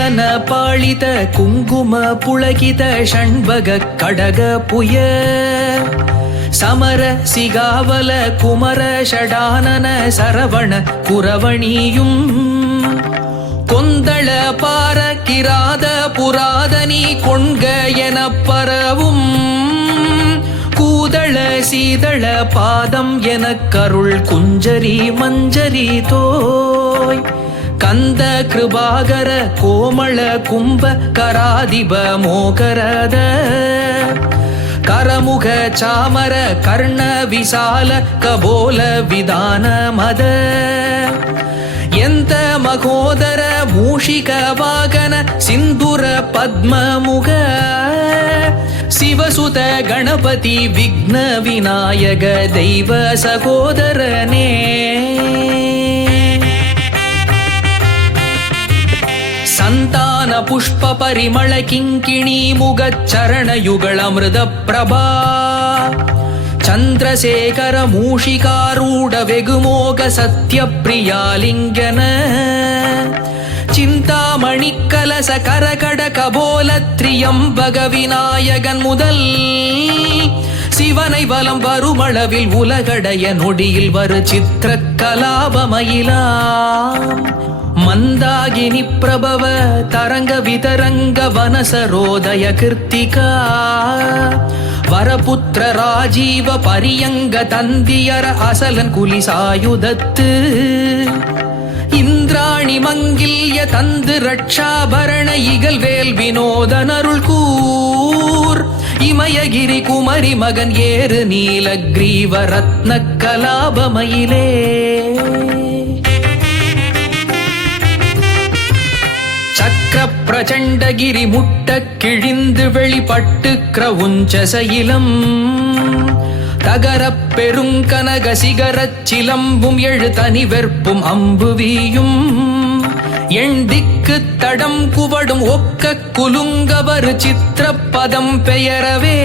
ಚಂದನ ಪಾಳಿತ ಕುಂಕುಮ ಪುಳಕಿತ ಷಣ್ಭಗ ಕಡಗ ಪುಯ ಸಮರ ಸಿಗಾವಲ ಕುಮರ ಷಡಾನನ ಸರವಣ ಕುರವಣಿயும் கொந்தள பார கிராத புராதனி கொண்க என பரவும் கூதள சீதள பாதம் என கருள் குஞ்சரி மஞ்சரி தோய் கந்த கிருபாகர கோமள கும்ப கராதிப மோகரத கரமுக சாமர கர்ண விசால கபோல விதான மத ಎಂತ ಮಗೋದರ ಮೂಷಿಕ ವಾಗನ ಸಿಂಧುರ ಪದ್ಮಮುಗ ಶಿವಸುತ ಗಣಪತಿ ವಿಘ್ನ ವಿನಾಯಕ ದೈವ ಸಹೋದರನೇ ಸಂತಾನ ಪುಷ್ಪ ಪರಿಮಳ ಕಿಂಕಿಣಿ ಮುಗ ಚರಣಯುಗಳ ಮೃದ ಪ್ರಭಾ ಚಂದ್ರಶೇಖರ ಮೂಷಿಕಾರೂಢ வெகுமோக சத்ய பிரியாலிங்கன சிந்தாமணி கலச கரகட கபோல திரியம்பக விநாயகன் முதல் சிவனை வலம் வருமளவில் உலகடைய நொடியில் வரு சித்திர கலாபமயிலா மந்தாகினி பிரபவ தரங்க விதரங்க வனசரோதய கிருத்திகா வரபுத்திர ராஜீவ பரியங்க தந்தியர அசலன் குலிசாயுதத்து இந்திராணி மங்கில்ய தந்து ரட்சாபரண இகழ்வேல் வினோதனருள் கூர் இமயகிரி குமரி மகன் ஏறு நீலக்ரீவ ரத்ன கலாபமயிலே சக்கர பிரச்சண்டகிரி முட்ட கிழிந்து வெளிப்பட்டு கிரவுஞ்சசையிலம் தகர பெருங்கனக சிகரச் சிலம்பும் எழு தனி வெற்பும் அம்புவியும் எண்திக்கு தடம் குவடும் ஒக்க குலுங்கவர் சித்திரப்பதம் பெயரவே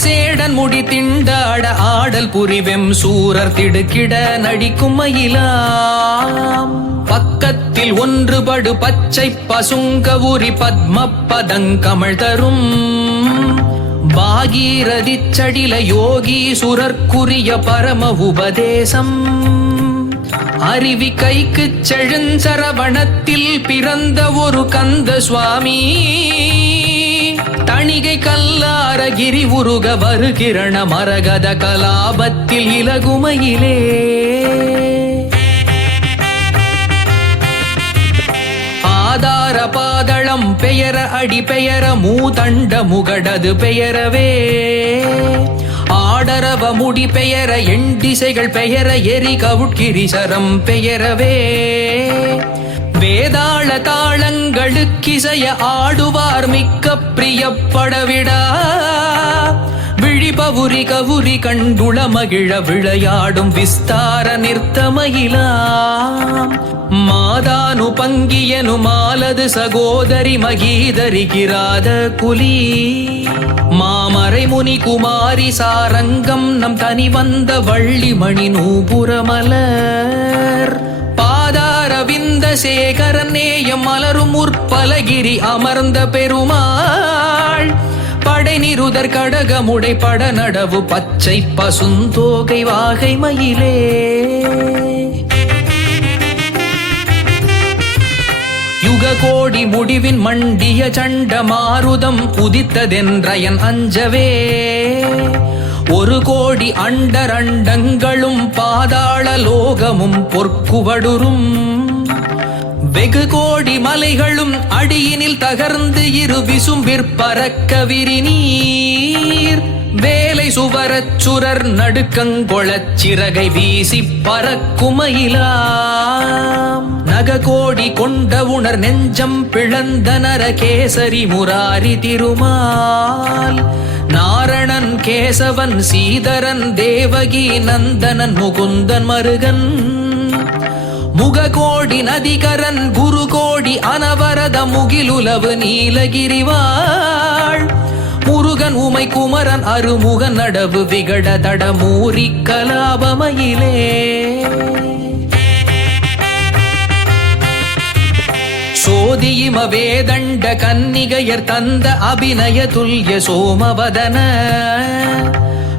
சேடன் முடி திண்டாட ஆடல் புரிவெம் சூரர் திடுக்கிட நடிக்கும் மயிலாம் பக்கத்தில் ஒன்றுபடு பச்சை பசுங்க உரி பத்ம பதங்கமழ் தரும் பாகீரதி சடில யோகீசுரற்குரிய பரம உபதேசம் அருவி கைக்கு செழுஞ்சரவணத்தில் பிறந்த ஒரு கந்த சுவாமி தணிகை கல்லார கிரி உருக வருகிரண மரகத கலாபத்தில் இலகுமையிலே ஆதார பாதளம் பெயர அடி பெயர மூதண்ட முகடது பெயரவே ஆடரவ முடி பெயர எண்டிசைகள் பெயர எரி கவுட்கிரிசரம் பெயரவே வேதாள தாளங்களுக்கிசைய ஆடுவார் மிக்க பிரியப்படவிடா விழிபவுரி கவுரி கண்டுள மகிழ விளையாடும் விஸ்தார நிறுத்தமயிலாம் மாதானு பங்கியனு மாலது சகோதரி மகீதரி கிராத குலி மாமரை முனி குமாரி சாரங்கம் நம் தனி வந்த வள்ளி மணி நூபுரமலர் பாதாரவிந்த சேகரன் நேயம் மலரும் முற்பலகிரி அமர்ந்த பெருமாள் படை நிருதர் கடகமுடை பட நடவு பச்சை பசுந்தோகை வாகை மயிலே யுக கோடி முடிவின் மண்டிய சண்ட மாருதம் உதித்ததென்றயன் அஞ்சவே ஒரு கோடி அண்டரண்டங்களும் பாதாள லோகமும் பொற்குவடுரும் வெகு கோடி மலைகளும் அடியினில் தகர்ந்து இரு விசும்பிற்பறக்க விரிநீர் வேலை சுவரச் சுரர் நடுக்கங்கொளச் சிறகை வீசி பறக்குமயிலாம் நககோடி கொண்ட உணர் நெஞ்சம் பிளந்த நரகேசரி முராரி திருமால் நாரணன் கேசவன் சீதரன் தேவகி நந்தனன் முகுந்தன் மருகன் முககோடி நதிகரன் குருகோடி அனவரத முகிலுலவு நீலகிரிவாள் முருகன் உமை குமரன் அருமுகன் நடவு விகட தடமூரி கலாபமயிலே சோதியிம வேதண்ட கன்னிகையர் தந்த அபிநய துல்ய சோமவதன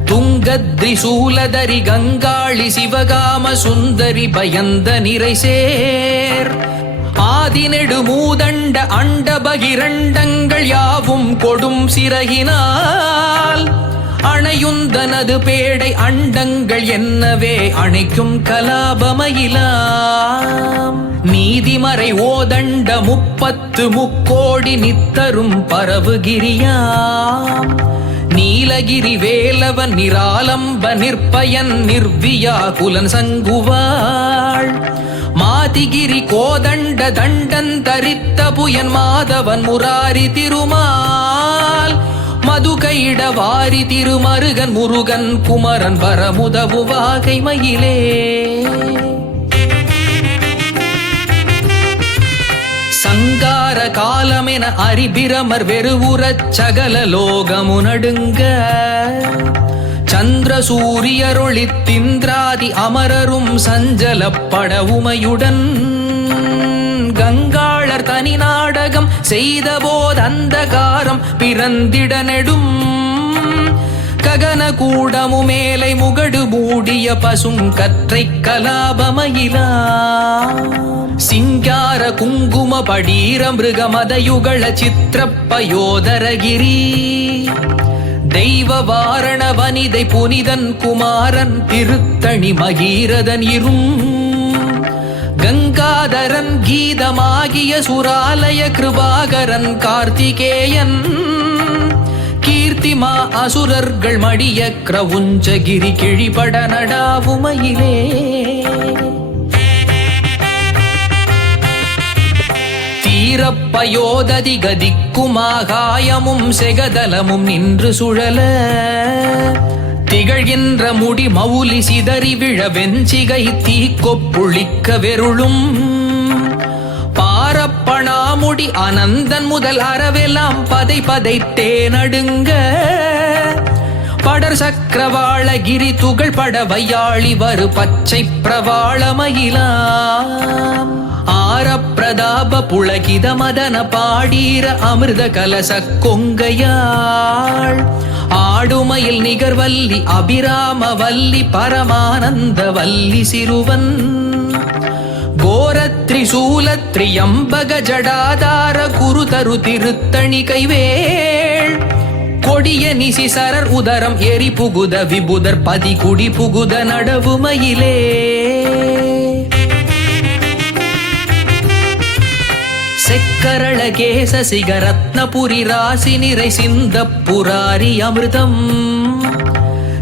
துங்கத்ரி சூலதரி கங்காளி சிவகாம சுந்தரி பயந்த நிறை சேர் ஆதிநெடு மூதண்ட அண்ட பகிரண்டங்கள் யாவும் கொடும் சிறகினால் அணையுந்தனது பேடை அண்டங்கள் என்னவே அணைக்கும் கலாபமயிலாம் நீதிமறை ஓதண்ட 30 முக்கோடி நித்தரும் பரவுகிரியாம் நீலகிரி வேலவன் நிராலம்ப நிற்பயன் நிர்வியாகுலன் சங்குவாள் மாதிகிரி கோதண்ட தண்டன் தரித்த புயன் மாதவன் முராரி திருமால் மதுகையிட வாரி திருமருகன் முருகன் குமரன் வரமுதவு வாகை மயிலே சங்கார காலமென அரிபிரமர் வெறுவுறச் சகல லோகமுனடுங்க சந்திர சூரியரொளித்திந்திராதி அமரரும் சஞ்சலப்பட உமையுடன் கங்காளர் தனி நாடகம் செய்தபோது அந்தகாரம் பிறந்திட நெடும் ககன கூடமு மேலை முகடு மூடிய பசும் கற்றை கலாபமயிலா சிங்கார குங்கும படீர மிருகமதயுகள சித்திரப்பயோதரகிரி தெய்வ வாரண வனிதை புனிதன் குமாரன் திருத்தணி மகீரதன் இரும் கங்காதரன் கீதமாகிய சுராலய கிருபாகரன் கார்த்திகேயன் கீர்த்திமா அசுரர்கள் மடிய கிரவுஞ்சகிரி கிழிபட நடாவுமையிலே தீரப்பயோததி கதிக்குமாகாயமும் செகதலமும் நின்று சுழல திகழ்கின்ற முடி மவுலி சிதறி விழ வெஞ்சிகை தீக்கொப்புளிக்க வெருளும் பாரப்பணாமுடி அனந்தன் முதல் அறவெல்லாம் பதை பதைத்தே நடுங்க படர் சக்கரவாளகிரி துகள் பட வையாளி வரு பச்சை பிரவாளமயிலாம் ஆரப்பிரதாப புளகித மதன பாடீர அமிர்த கலச கொங்கையாள் ஆடுமயில் நிகர்வல்லி அபிராம வல்லி பரமானந்த வல்லி சிறுவன் கோரத்ரி சூலத்ரி அம்பக ஜடாதார குருதரு திருத்தணி கைவேள் கொடிய நிசிசரர் உதரம் எரி புகுத விபுதர் பதி குடி புகுத நடவுமயிலே செக்கரள கேச சிகரத்னபுரி ராசி நிறை சிந்த புராரி அமிர்தம்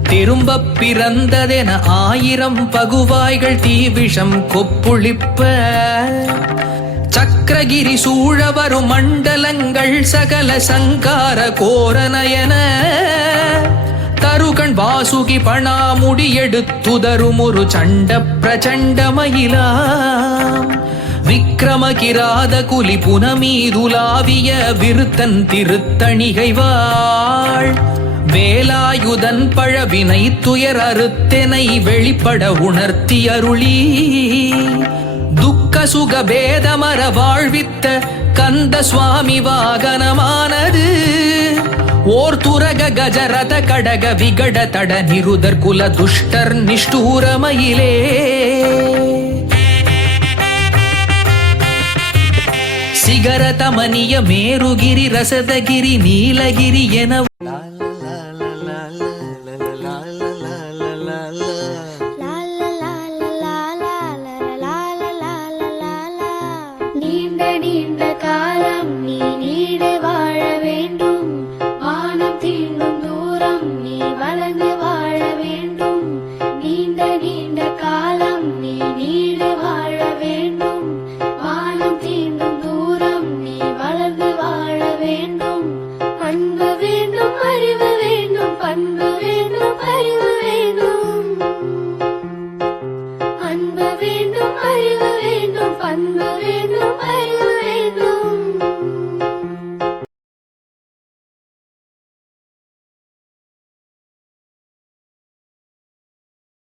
திரும்ப பிறந்ததென 1000 பகுவாய்கள் தீவிஷம் கொப்புளிப்ப சக்கரகிரி சூழ வரும் மண்டலங்கள் சகல சங்கார கோரநயன தருகண் வாசுகி பணாமுடி எடுத்துதரும் ஒரு சண்ட பிரச்சண்டமயிலாம் விக்ரமகிராத குலி புனமீதுலாவிய விருத்தன் திருத்தணிகை வாழ் வேலாயுதன் பழவினை துயர் அறுத்தெனை வெளிப்பட உணர்த்தி அருளி துக்க சுக பேதமர வாழ்வித்த கந்த சுவாமி வாகனமானது ஓர் துரக கஜரத கடக விகட தட நிருதர் குல துஷ்டர் நிஷ்டூரமயிலே சிகர தமனிய மேருகிரி ரசதகிரி நீலகிரி என